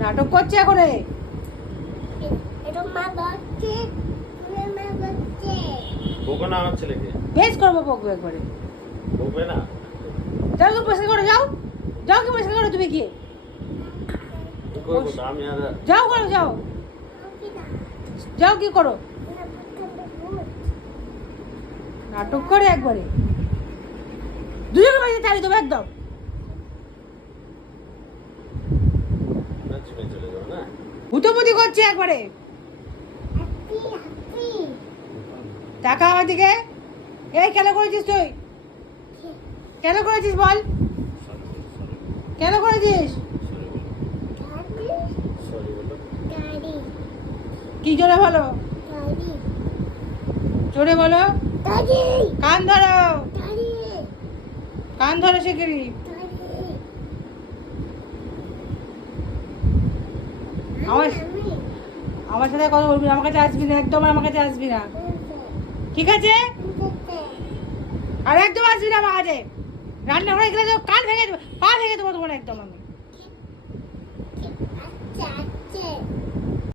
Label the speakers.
Speaker 1: নাটক করছে এখন এ।
Speaker 2: এটা মা যাচ্ছে মা যাচ্ছে
Speaker 3: বকো না আমার ছেলেকে
Speaker 1: বেশ করব বকবো একবারে
Speaker 3: বকবে না
Speaker 1: যাও কি পরিষ্কার করো যাও যাও কি পরিষ্কার করো তুমি কি যাও করো যাও যাও কি করো নাটক করে একবারে। দুজনের বাড়িতে তাড়িয়ে দেবো একদম। হুতোমুতি করছে একবারে। টাকা আমার দিকে। এই কেন করেছিস তুই? কেন করেছিস বল? কেন করেছিস? কি জোরে বলো? জোরে বলো। কান ধরো। কান ধরো শিগগিরি আমার আমার সাথে কথা বলবি না আমার কাছে আসবি না একদম আমার কাছে আসবি না। ঠিক আছে? আর একদম আসবি না আমার কাছে। রান্না করে গেলে কান ভেঙে দেবো পা ভেঙে দেবো তোমার একদম আমি।
Speaker 2: আচ্ছা আচ্ছা।